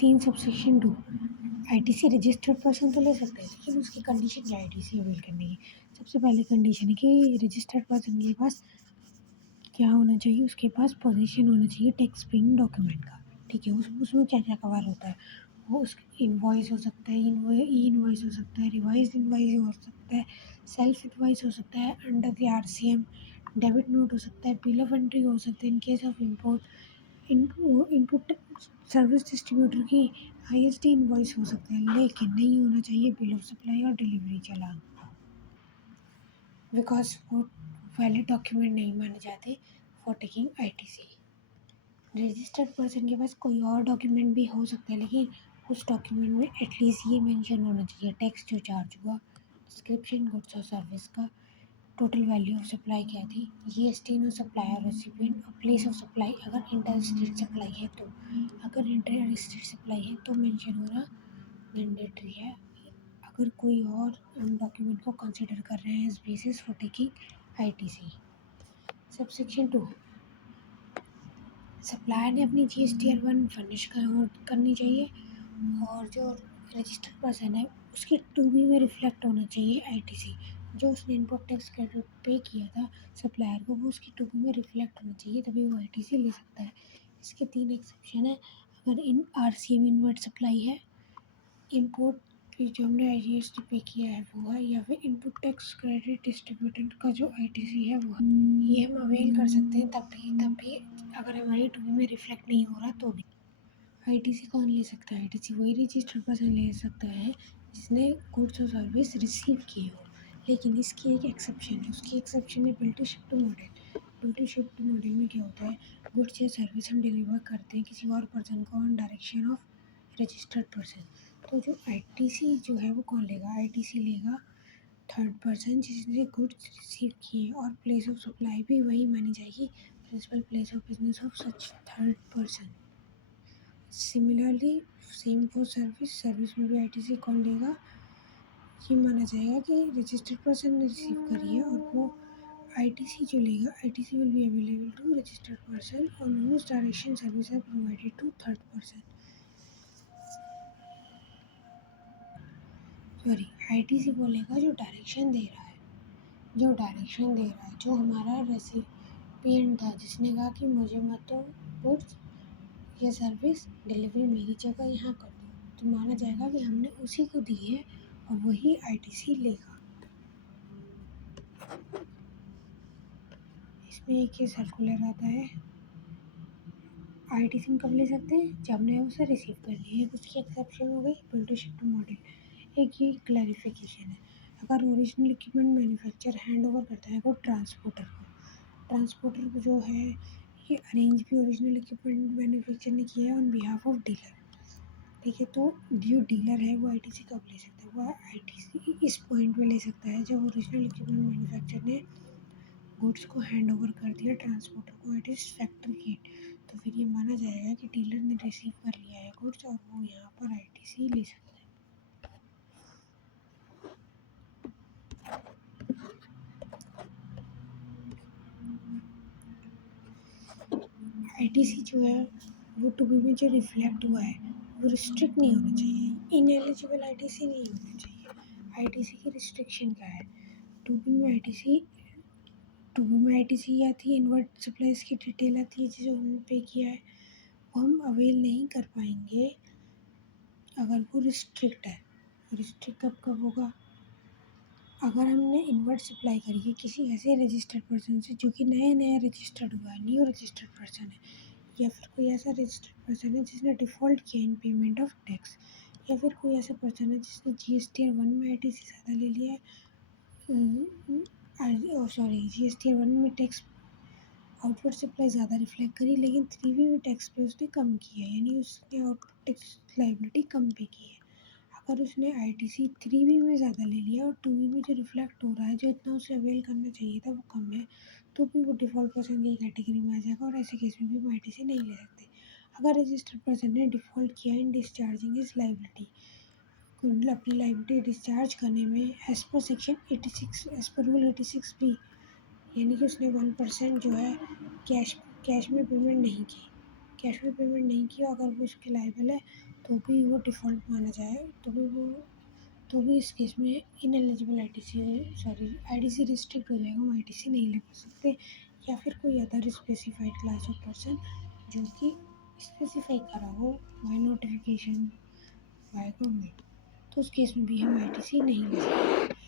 16 subsection 2 ITC registered person तो ले सकता है, लेकिन उसकी कंडीशन क्या है आईटीसी अवेल करने की। सबसे पहली कंडीशन है कि रजिस्टर्ड पर्सन के पास क्या होना चाहिए, उसके पास पोजीशन होना चाहिए टैक्स पेइंग डॉक्यूमेंट का। ठीक है, उसमें क्या क्या कवर होता है, वो उस इनवॉइस हो सकता है, ई इनवॉइस हो सकता है, रिवाइज इनवॉइस हो सकता है, सेल्फ इनवॉइस हो सकता है, under the RCM debit note हो सकता है, बिल ऑफ एंट्री हो सकता है in case of import, input service distributor की आईएसडी इनवॉइस हो सकता है, लेकिन नहीं होना चाहिए बिल ऑफ सप्लाई और डिलीवरी चालान, बिकॉज वो वैलिड डॉक्यूमेंट नहीं माने जाते for taking ITC. Registered person के पास कोई और डॉक्यूमेंट भी हो सकता है, लेकिन उस डॉक्यूमेंट में एटलीस्ट ये मेंशन होना चाहिए टैक्स जो चार्ज हुआ, डिस्क्रिप्शन गुड्स और सर्विस का, टोटल वैल्यू ऑफ सप्लाई क्या थी, जीएसटी नो सप्लायर रेसिपिएंट और प्लेस ऑफ सप्लाई अगर इंटर स्टेट सप्लाई है तो, अगर इंटर स्टेट सप्लाई है तो मेंशन होना मैंडेटरी है। अगर कोई और डॉक्यूमेंट को कंसिडर कर रहे हैं as basis for taking ITC. Subsection 2 supplier ने अपनी GSTR1 फर्निश करनी चाहिए, और जो रजिस्टर्ड पर्सन है उसकी टू बी में रिफ्लेक्ट होना चाहिए आईटीसी। जो उसने इनपुट टैक्स क्रेडिट पे किया था सप्लायर को, वो उसकी टू बी में रिफ्लेक्ट होना चाहिए, तभी वो आईटीसी ले सकता है। इसके 3 एक्सेप्शन है, अगर इन आरसीएम इनवर्ट सप्लाई है, इम्पोर्ट की जो हमने आईजीएसटी पे किया है वो है, या फिर इनपुट टैक्स क्रेडिट डिस्ट्रीब्यूटेंट का जो आईटीसी है वो है। ये हम अवेल कर सकते हैं तब भी अगर हमारी टू में रिफ्लेक्ट नहीं हो रहा तो भी। आईटीसी कौन ले सकता है, आईटीसी वही रजिस्टर्ड पर्सन ले सकता है जिसने गुड्स और सर्विस रिसीव किए हो, लेकिन इसकी एक एक्सेप्शन है, उसकी एक्सेप्शन है bill to ship to model. Bill to ship to model में क्या होता है, गुड्स या सर्विस हम डिलीवर करते हैं किसी और पर्सन को on direction of registered person. तो जो आईटीसी जो है वो कौन लेगा, आईटीसी लेगा थर्ड पर्सन जिसने गुड्स रिसीव किए, और प्लेस ऑफ सप्लाई भी वही मानी जाएगी, principal place of business of such third person. Similarly same for service, service में भी आईटीसी कौन लेगा, ये माना जाएगा कि रजिस्टर्ड पर्सन ने रिसीव करी है, और वो आईटीसी जो लेगा, ITC will be available to registered person on whose direction service are provided to third person. Sorry, ITC बोलेगा जो डायरेक्शन दे रहा है, जो डायरेक्शन दे रहा है, जो हमारा रेसिपिएंट था जिसने कहा कि मुझे मत तो गुड्स या सर्विस डिलीवरी मेरी जगह यहाँ कर दो, तो माना जाएगा कि हमने उसी को दी है और वही आईटीसी लेगा। इसमें एक ये सर्कुलर आता है, आईटीसी हम कब ले सकते हैं, जब हमने उसे रिसीव कर लिया है, उसकी एक्सेप्शन हो गई bill to ship to model. एक ये क्लैरिफिकेशन है, अगर original equipment manufacture hand over करता है वो ट्रांसपोर्टर को, ट्रांसपोर्टर को जो है ये अरेंज भी ओरिजिनल इक्विपमेंट मैन्युफैक्चर ने किया है ऑन बिहाफ ऑफ डीलर। ठीक है, तो जो डीलर है वो आईटीसी कब ले सकता है, वो आईटीसी इस पॉइंट पे ले सकता है जब ओरिजिनल इक्विपमेंट मैन्युफैक्चर ने गुड्स को हैंड ओवर कर दिया ट्रांसपोर्टर को एट इज फैक्ट्री गेट, तो फिर ये माना जाएगा कि डीलर ने रिसीव कर लिया है गुड्स और वो यहाँ पर आईटीसी ले सकता है। आईटीसी जो है वो टू बी में जो रिफ्लेक्ट हुआ है वो रिस्ट्रिक्ट नहीं होना चाहिए, इनएलिजिबल आईटीसी नहीं होना चाहिए। आईटीसी की रिस्ट्रिक्शन क्या है, टू बी में आईटीसी, टू बी में आईटीसी आती है, इन्वर्ट सप्लाईज की डिटेल आती है जो हमने पे किया है, वो हम अवेल नहीं कर पाएंगे अगर वो रिस्ट्रिक्ट है। रिस्ट्रिक्ट कब कब होगा, अगर हमने इन्वर्ट सप्लाई करी है किसी ऐसे रजिस्टर्ड पर्सन से जो कि नया नया रजिस्टर्ड हुआ है, न्यू रजिस्टर्ड पर्सन है, या फिर कोई ऐसा रजिस्टर्ड पर्सन है जिसने डिफ़ॉल्ट किया इन पेमेंट ऑफ टैक्स, या फिर कोई ऐसा पर्सन है जिसने GSTR1 में आईटीसी ज़्यादा ले लिया है, सॉरी GSTR1 में टैक्स आउटवर्ड सप्लाई ज़्यादा रिफ्लेक्ट करी, लेकिन 3B में टैक्स पे उसने कम किया है, यानी उसने आउटवर्ड टैक्स लाइबिलिटी कम पे की है। अगर उसने आईटीसी 3B में ज़्यादा ले लिया और 2B में जो रिफ्लेक्ट हो रहा है, जो इतना उसे अवेल करना चाहिए था वो कम है, तो भी वो डिफ़ॉल्ट पर्सन की कैटेगरी में आ जाएगा, और ऐसे केस में भी हम आईटीसी नहीं ले सकते। अगर रजिस्टर्ड पर्सन ने डिफ़ॉल्ट किया इन डिस्चार्जिंग इज लाइबिलिटी, अपनी लाइबिलिटी डिस्चार्ज करने में as per section 86, as per rule 86B, यानी कि उसने 1% जो है कैश कैश में पेमेंट नहीं की, कैश में पेमेंट नहीं किया, अगर वो उसके लायबल है तो भी वो डिफ़ॉल्ट माना जाए, तो भी इस केस में ineligible ITC, sorry ITC restrict हो जाएगा, हम आईटीसी नहीं ले सकते। या फिर कोई other specified class of person जो कि स्पेसिफाई करा हो बाय नोटिफिकेशन बाय गवर्नमेंट, तो उस केस में भी हम आईटीसी नहीं ले सकते।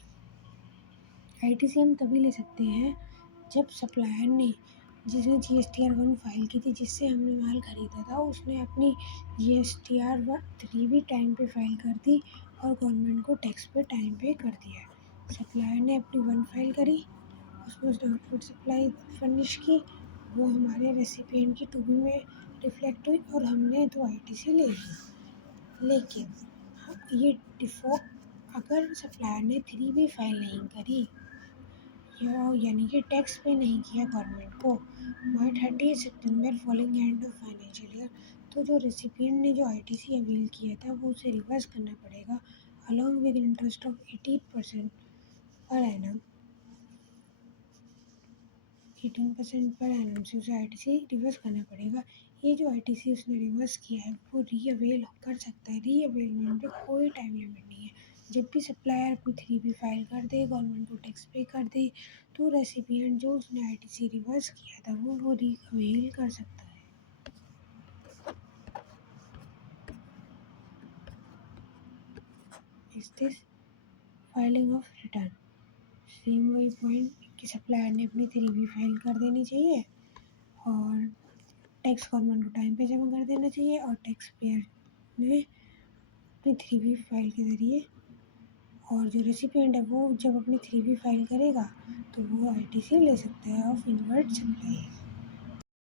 आईटीसी हम तभी ले सकते हैं जब सप्लायर ने, जिसने GSTR 1 फाइल की थी, जिससे हमने माल खरीदा था, उसने अपनी GSTR 3 भी टाइम पे फाइल कर दी और गवर्नमेंट को टैक्स पे टाइम पे कर दिया। सप्लायर ने अपनी 1 फाइल करी, उसमें उसने आउटपुट सप्लाई फर्निश की, वो हमारे रेसिपिएंट की 2B में रिफ्लेक्ट हुई और हमने तो आईटीसी ले ली। लेकिन ये डिफ़ॉल्ट, अगर सप्लायर ने 3B फाइल नहीं करी यानी कि टैक्स पे नहीं किया गवर्नमेंट को बाय 30 सितंबर following end of financial year, तो जो रेसिपिएंट ने जो आईटीसी अवेल किया था वो उसे रिवर्स करना पड़ेगा along with interest of 18% per annum. 18% per annum से उसे आईटीसी रिवर्स करना पड़ेगा। ये जो आईटीसी उसने रिवर्स किया है वो रीअवेल कर सकता है। रीअवेलमेंट पे कोई टाइम लिमिट नहीं है। जब भी सप्लायर अपनी 3B फाइल कर दे, गवर्नमेंट को टैक्स पे कर दे, तो रेसिपिएंट जो उसने आईटीसी रिवर्स किया था वो रीअवेल कर सकता है। इस this filing of return, same वही पॉइंट कि सप्लायर ने अपनी 3B फाइल कर देनी चाहिए और टैक्स गवर्नमेंट को टाइम पे जमा कर देना चाहिए, और टैक्स पेयर ने अपनी 3B फाइल के ज़रिए, और जो रेसिपिएंट है वो जब अपनी 3B फाइल करेगा तो वो आईटीसी ले सकता है ऑफ इनवर्ट सप्लाई।